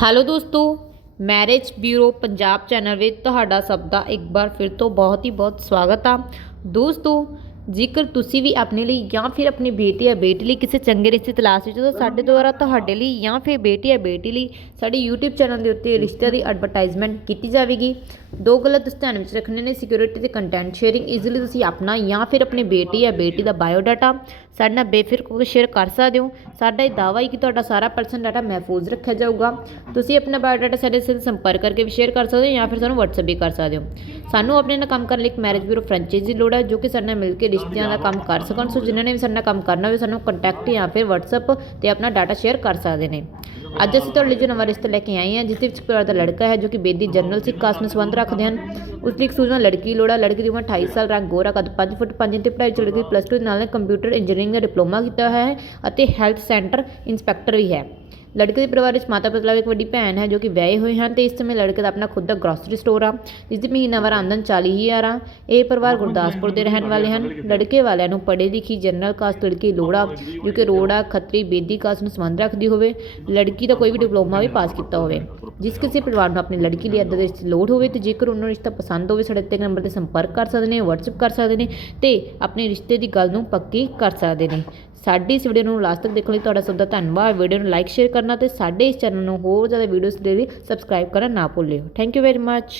Hello ਦੋਸਤੋ, marriage bureau Punjab channel ਵਿੱਚ ਤੁਹਾਡਾ ਸਭ ਦਾ ਇੱਕ ਵਾਰ ਫਿਰ ਤੋਂ ਬਹੁਤ ਹੀ ਬਹੁਤ ਸਵਾਗਤ ਆ। ਦੋਸਤੋ ਜੇਕਰ ਤੁਸੀਂ ਵੀ ਆਪਣੇ ਲਈ ਜਾਂ ਫਿਰ ਆਪਣੀ ਬੇਟੀ ਜਾਂ ਬੇਟੀ ਲਈ ਕਿਸੇ ਚੰਗੇ ਰਿਸ਼ਤੇ ਤਲਾਸ਼ ਵਿੱਚ ਹੋ ਤਾਂ ਸਾਡੇ ਦੁਆਰਾ ਤੁਹਾਡੇ ਲਈ ਜਾਂ ਫਿਰ ਬੇਟੀ ਜਾਂ ਬੇਟੀ ਲਈ ਸਾਡੇ YouTube ਚੈਨਲ ਦੇ ਉੱਤੇ ਰਿਸ਼ਤੇ ਦੀ ਐਡਵਰਟਾਈਜ਼ਮੈਂਟ ਕੀਤੀ ਜਾਵੇਗੀ। ਦੋ ਗੱਲਾਂ ਤੁਸੀਂ ਧਿਆਨ ਵਿੱਚ ਰੱਖਣੇ ਨੇ ਸਿਕਿਉਰਿਟੀ ਤੇ ਕੰਟੈਂਟ ਸ਼ੇਅਰਿੰਗ ਈਜ਼ੀਲੀ ਤੁਸੀਂ ਆਪਣਾ ਜਾਂ ਫਿਰ ਆਪਣੀ ਬੇਟੀ ਜਾਂ ਬੇਟੀ ਦਾ ਬਾਇਓ ਡਾਟਾ ਸਾਡੇ ਨਾਲ ਬੇਫਿਕਰ ਹੋ ਕੇ ਸ਼ੇਅਰ ਕਰ ਸਕਦੇ ਹੋ। ਸਾਡਾ ਇਹ ਦਾਅਵਾ ਹੈ ਕਿ ਤੁਹਾਡਾ ਸਾਰਾ ਪਰਸਨਲ ਡਾਟਾ ਮਹਿਫੂਜ਼ ਰੱਖਿਆ ਜਾਊਗਾ। ਤੁਸੀਂ ਆਪਣਾ ਬਾਇਓ ਡਾਟਾ ਸਾਡੇ ਨਾਲ ਸੰਪਰਕ ਕਰਕੇ ਵੀ ਸ਼ੇਅਰ ਕਰ ਸਕਦੇ ਹੋ ਜਾਂ ਫਿਰ ਸਾਨੂੰ WhatsApp ਵੀ ਕਰ ਸਕਦੇ ਹੋ। ਸਾਨੂੰ ਆਪਣੇ ਨਾਲ ਕੰਮ ਕਰਨ ਲਈ ਇੱਕ ਮੈਰਿਜ ਬਿਊਰੋ ਫਰੈਂਚਾਈਜ਼ ਦੀ ਲੋੜ ਹੈ ਜੋ ਕਿ ਸਾਡੇ ਨਾਲ ਮਿਲ ਕੇ ਰਿਸ਼ਤਿਆਂ ਦਾ ਕੰਮ ਕਰ ਸਕਣ। ਸੋ ਜਿਨ੍ਹਾਂ ਨੇ ਵੀ ਸਾਡੇ ਨਾਲ ਕੰਮ ਕਰਨਾ ਹੋਵੇ ਸਾਨੂੰ ਕੰਟੈਕਟ ਜਾਂ ਫਿਰ WhatsApp ਤੇ ਆਪਣਾ ਡਾਟਾ ਸ਼ੇਅਰ ਕਰ ਸਕਦੇ ਨੇ। ਅੱਜ ਅਸੀਂ ਤੁਹਾਡੇ ਲਈ ਜੋ ਨਵਾਂ ਰਿਸ਼ਤਾ ਲੈ ਕੇ ਆਏ ਹਾਂ ਜਿਸ ਦੇ ਵਿੱਚ ਪਰਿਵਾਰ ਦਾ ਲੜਕਾ ਹੈ ਜੋ ਕਿ ਬੇਦੀ ਜਨਰਲ ਸਿੱਖ ਕਾਸਟ ਨਾਲ ਸੰਬੰਧ ਰੱਖਦੇ ਹਨ। ਉਸ ਲਈ ਇੱਕ ਸੂਝਵਾਨ ਲੜਕੀ ਦੀ ਲੋੜ ਲੜਕੀ ਦੀ ਉਮਰ 28 ਸਾਲ ਰੰਗ ਗੋਰਾ ਕੱਦ 5 ਫੁੱਟ 5 ਇੰਚ ਦੀ ਪੜ੍ਹਾਈ ਚ ਲੜਕੀ ਪਲੱਸ 2 ਦੇ ਨਾਲ ਕੰਪਿਊਟਰ ਇੰਜੀਨੀਅਰਿੰਗ ਦਾ ਡਿਪਲੋਮਾ ਕੀਤਾ ਹੋਇਆ ਹੈ ਅਤੇ ਹੈਲਥ ਸੈਂਟਰ ਇੰਸਪੈਕਟਰ ਵੀ ਹੈ। ਲੜਕੇ ਦੇ ਪਰਿਵਾਰ ਵਿੱਚ ਮਾਤਾ ਪਿਤਾ ਇੱਕ ਵੱਡੀ ਭੈਣ ਹੈ ਜੋ ਕਿ ਵਿਆਹੇ ਹੋਏ ਹਨ ਤੇ ਇਸ ਸਮੇਂ ਲੜਕੇ ਦਾ ਆਪਣਾ ਖੁਦ ਦਾ ਗਰੋਸਰੀ ਸਟੋਰ ਆ, ਜਿਸ ਦੀ ਮਹੀਨਾਵਾਰ ਆਮਦਨ 40000 ਆ। ਇਹ ਪਰਿਵਾਰ ਗੁਰਦਾਸਪੁਰ ਦੇ ਰਹਿਣ ਵਾਲੇ ਹਨ। ਲੜਕੇ ਵਾਲਿਆਂ ਨੂੰ ਪੜ੍ਹੇ ਲਿਖੀ ਜਨਰਲ ਕਾਸਟ ਲੜਕੀ ਦੀ ਲੋੜ ਆ, ਜੋ ਕਿ ਰੋੜਾ ਖੱਤਰੀ, ਬੇਦੀ ਕਾਸਟ ਨੂੰ ਸੰਬੰਧ ਰੱਖਦੀ ਹੋਵੇ, ਲੜਕੀ ਦਾ ਕੋਈ ਵੀ ਡਿਪਲੋਮਾ ਵੀ ਪਾਸ ਕੀਤਾ ਹੋਵੇ। ਜਿਸ ਕਿਸੇ ਪਰਿਵਾਰ ਨੂੰ ਆਪਣੀ ਲੜਕੀ ਲਈ ਇੱਦਾਂ ਦੇ ਰਿਸ਼ਤੇ ਲੋੜ ਹੋਵੇ ਤੇ ਜੇਕਰ ਉਹਨਾਂ ਨੂੰ ਰਿਸ਼ਤਾ ਪਸੰਦ ਹੋਵੇ, ਸਾਡੇ ਦਿੱਤੇ ਨੰਬਰ ਤੇ ਸੰਪਰਕ ਕਰ ਸਕਦੇ ਨੇ, WhatsApp ਕਰ ਸਕਦੇ ਨੇ ਤੇ ਆਪਣੇ ਰਿਸ਼ਤੇ ਦੀ ਗੱਲ ਨੂੰ ਪੱਕੀ ਕਰ ਸਕਦੇ ਨੇ। ਸਾਡੀ ਇਸ ਵੀਡੀਓ ਨੂੰ ਲਾਸਟ ਤੱਕ ਦੇਖਣ ਲਈ ਤੁਹਾਡਾ ਸਭ ਦਾ ਧੰਨਵਾਦ। ਵੀਡੀਓ ਨੂੰ ਲਾਈਕ ਸ਼ੇਅਰ ਕਰਨਾ ਤੇ ਸਾਡੇ ਇਸ ਚੈਨਲ ਨੂੰ ਹੋਰ ਜ਼ਿਆਦਾ ਵੀਡੀਓਜ਼ ਦੇ ਲਈ ਸਬਸਕ੍ਰਾਈਬ ਕਰਨਾ ਨਾ ਭੁੱਲਿਓ। Thank you very much